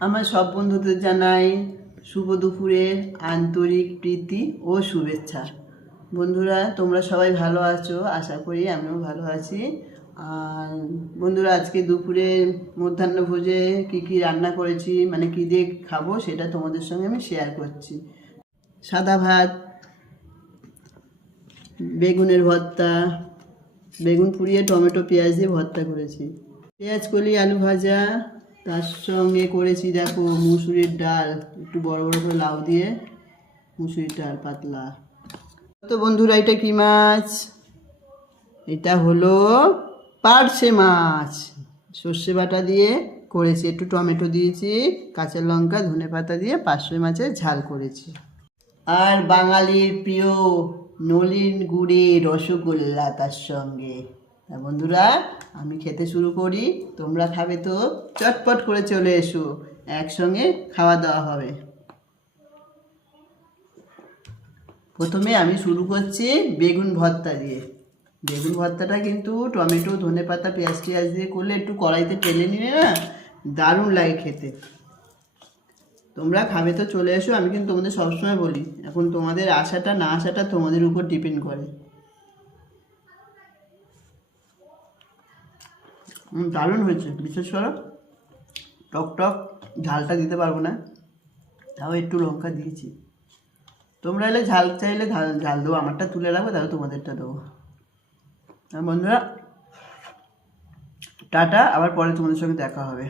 আমার সব বন্ধুদের জানাই শুভ দুপুরের আন্তরিক প্রীতি ও শুভেচ্ছা। বন্ধুরা, তোমরা সবাই ভালো আছো, আশা করি আমিও ভালো আছি। আর বন্ধুরা, আজকে দুপুরে মধ্যাহ্নভোজে কি কি রান্না করেছি, মানে কী দিয়ে খাবো, সেটা তোমাদের সঙ্গে আমি শেয়ার করছি। সাদা ভাত, বেগুনের ভর্তা, বেগুন পুড়িয়ে টমেটো পেঁয়াজ দিয়ে ভর্তা করেছি, পেঁয়াজ কলি আলু ভাজা, তার সঙ্গে করেছি দেখো মুসুরির ডাল, একটু বড় বড় করে লাউ দিয়ে মুসুরির ডাল পাতলা। তো বন্ধুরা, এটা কি মাছ? এটা হলো পার্শে মাছ, সর্ষে বাটা দিয়ে করেছি, একটু টমেটো দিয়েছি, কাঁচা লঙ্কা ধনেপাতা দিয়ে পার্শে মাছের ঝাল করেছি। আর বাঙালির প্রিয় নলিন গুড়ের রসগোল্লা তার সঙ্গে। বন্ধুরা, আমি খেতে শুরু করি, তোমরা খাবে তো চটপট করে চলে এসো, একসঙ্গে খাওয়া দাওয়া হবে। প্রথমে আমি শুরু করছি বেগুন ভর্তা দিয়ে। বেগুন ভর্তাটা কিন্তু টমেটো ধনেপাতা পেঁয়াজ টিয়াজ দিয়ে করলে, একটু কড়াইতে তেলে নিয়ে না, দারুণ লাগে খেতে। তোমরা খাবে তো চলে এসো, আমি কিন্তু তোমাদের সবসময় বলি, এখন তোমাদের আশাটা না আসাটা তোমাদের উপর ডিপেন্ড করে। দারুণ হয়েছে, বিশেষ করো টক টক ঝালটা দিতে পারবো না, তাও একটু লঙ্কা দিয়েছি। তোমরা এলে ঝাল চাইলে ঝাল ঝাল দেবো, আমারটা তুলে রাখবো, তাহলে তোমাদেরটা দেবো। বন্ধুরা, টাটা, আবার পরে তোমাদের সঙ্গে দেখা হবে।